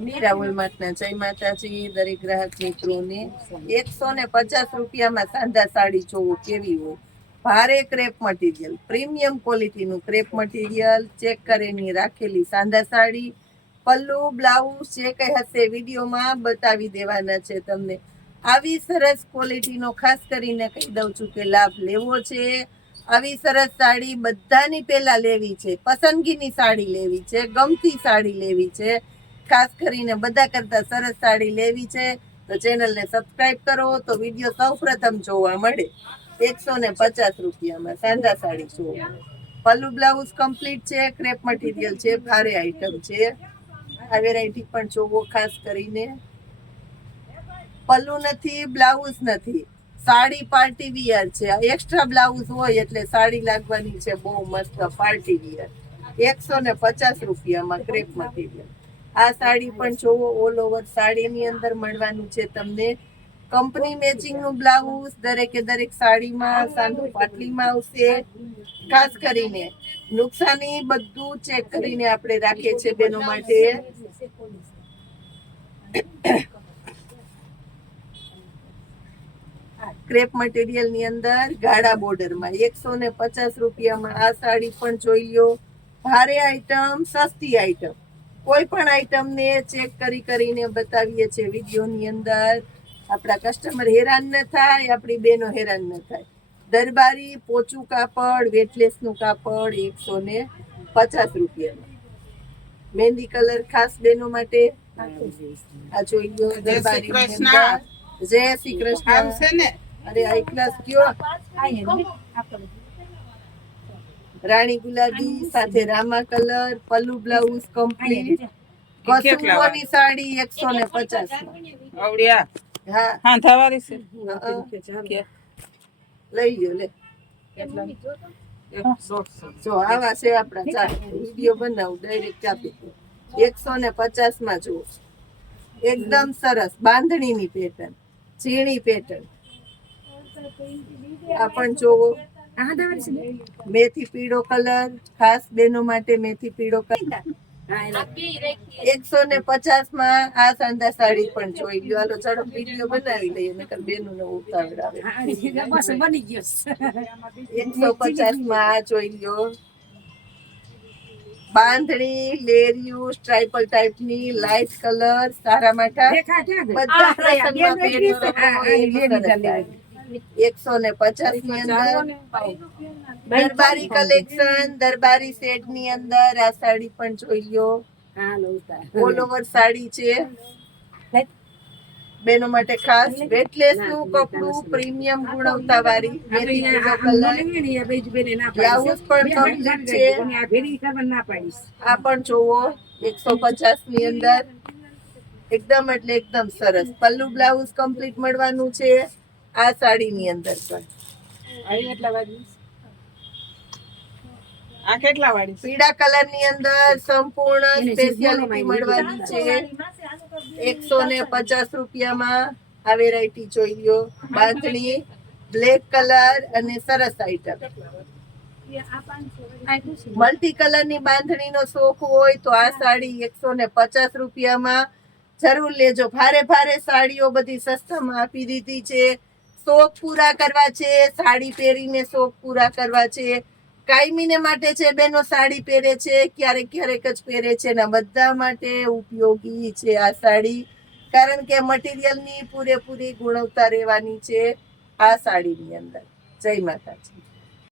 મીરાવલ માતના જય માતાજી દરેક ગ્રાહક મિત્રોને 150 રૂપિયામાં સાંધા સાડી જોવો કેવી હોય. ભારે ક્રેપ મટીરિયલ, પ્રીમિયમ ક્વોલિટીનું ક્રેપ મટીરિયલ, ચેક કરીને રાખેલી સાંધા સાડી, પલ્લુ બ્લાઉઝ જે કંઈ હશે વિડીયોમાં બતાવી દેવાના છે તમને. આવી સરસ ક્વોલિટીનો ખાસ કરીને કહી દઉં છું કે લાભ લેવો છે. આવી સરસ સાડી બધાની પહેલા લેવી છે, પસંદગીની સાડી લેવી છે, ગમતી સાડી લેવી છે. ખાસ કરીને બધા કરતા સરસ સાડી લેવી છે તો ચેનલને સબસ્ક્રાઇબ કરો તો વિડીયો સૌ પ્રથમ જોવા મળે. 150 રૂપિયામાં સાંધા સાડી જોવો. પલ્લુ બ્લાઉઝ કમ્પ્લીટ છે, ક્રેપ મટીરિયલ છે, ભારે આઈટમ છે. આ વેરાયટી પણ જોવો ખાસ કરીને. પલ્લુ નથી, બ્લાઉઝ નથી, સાડી પાર્ટી વિયર છે. એક્સ્ટ્રા બ્લાઉઝ હોય એટલે સાડી લાગવાની છે બહુ મસ્ત પાર્ટી વિયર. 150 રૂપિયામાં ક્રેપ મટીરિયલ. આ સાડી પણ જોવો, ઓલ ઓવર સાડીની અંદર મળવાનું છે તમને. કંપની મેચિંગ નું બ્લાઉઝ દરેકે દરેક સાડીમાં સાંધો પાટલીમાં આવશે. ખાસ કરીને નુકસાની બધું ચેક કરીને આપણે રાખીએ છીએ બેનો માટે. ક્રેપ મટીરિયલ ની અંદર ગાળા બોર્ડરમાં 150 રૂપિયામાં આ સાડી પણ જોઈ લો. ભારે આઈટમ, સસ્તી આઈટમ. કોઈ પણ આઈટમ ને ચેક કરીને બતાવીએ છીએ વિડીયોની અંદર. આપણા કસ્ટમર હેરાન ન થાય, આપણી બહેનો હેરાન ન થાય. દરબારી પોચું કાપડ, વેટલેસ નું કાપડ 150 રૂપિયામાં. મહેંદી કલર ખાસ બહેનો માટે. આ જોઈ લો દરબારી. જય શ્રી કૃષ્ણ. અરે હાઈ ક્લાસ કયો. રાણી ગુલાબી સાથે રામા કલર, પલ્લુ બ્લાઉઝ કમ્પ્લીટ. કસુંબોની સાડી 150. હા હા થવારી છે. લઈ લ્યો લે. જો આવા છે આપણા ચાર વિડીયો બનાવું ડાયરેક્ટ આપી દો. 150 માં જુઓ. એકદમ સરસ બાંધણીની પેટર્ન, ઝીણી પેટર્ન. આ પણ જોવો. મેથી પીળો કલર ખાસ બેનો માટે. મેથી પીળો કલર 150 માં આ સાંધા સાડી પણ જોઈ લો. હાલો ઝડપ વિડીયો બનાવી લઈએ નકર બેનો ને ઉતાવળ આવે. 150 માં આ જોઈ લો. બાંધણી લેરિયું સ્ટ્રાઇપલ ટાઈપની લાઇટ કલર સારા માઠા બધા પ્રસંગમાં પહેરી શકો એવી સરસ સાડી. 150 ની અંદર દરબારી કલેક્શન, દરબારી સેટ ની અંદર આ સાડી પણ જોઈ લો. ઓલ ઓવર સાડી છે બેનો માટે ખાસ. વેટલેસ નું કપડું, પ્રીમિયમ ગુણવત્તા વાળી. મેથી પીળો કલર, બ્લાઉઝ પણ કમ્પ્લીટ છે. આ પણ જોવો 150 ની અંદર. એકદમ એટલે એકદમ સરસ. પલ્લુ બ્લાઉઝ કમ્પ્લીટ મળવાનું છે આ સાડી ની અંદર પણ. આ કેટલા વાળી? પીળા કલર ની અંદર સંપૂર્ણ સ્પેશિયાલિટી મળવાની છે 150 રૂપિયામાં. આ વેરાયટી જોઈ લો. બાંધણી બ્લેક કલર અને સરસ આઈટમ. મલ્ટી કલર ની બાંધણી નો શોખ હોય તો આ સાડી 150 રૂપિયામાં જરૂર લેજો. ભારે ભારે સાડીઓ બધી સસ્તામાં આપી દીધી છે. શોખ પૂરા કરવા છે, સાડી પહેરીને શોખ પૂરા કરવા છે. કાયમીને માટે છે બેનો સાડી પહેરે છે, ક્યારેક ક્યારેક જ પહેરે છે ને બધા માટે ઉપયોગી છે આ સાડી. કારણ કે મટીરિયલની પૂરેપૂરી ગુણવત્તા રહેવાની છે આ સાડીની અંદર. જય માતાજી.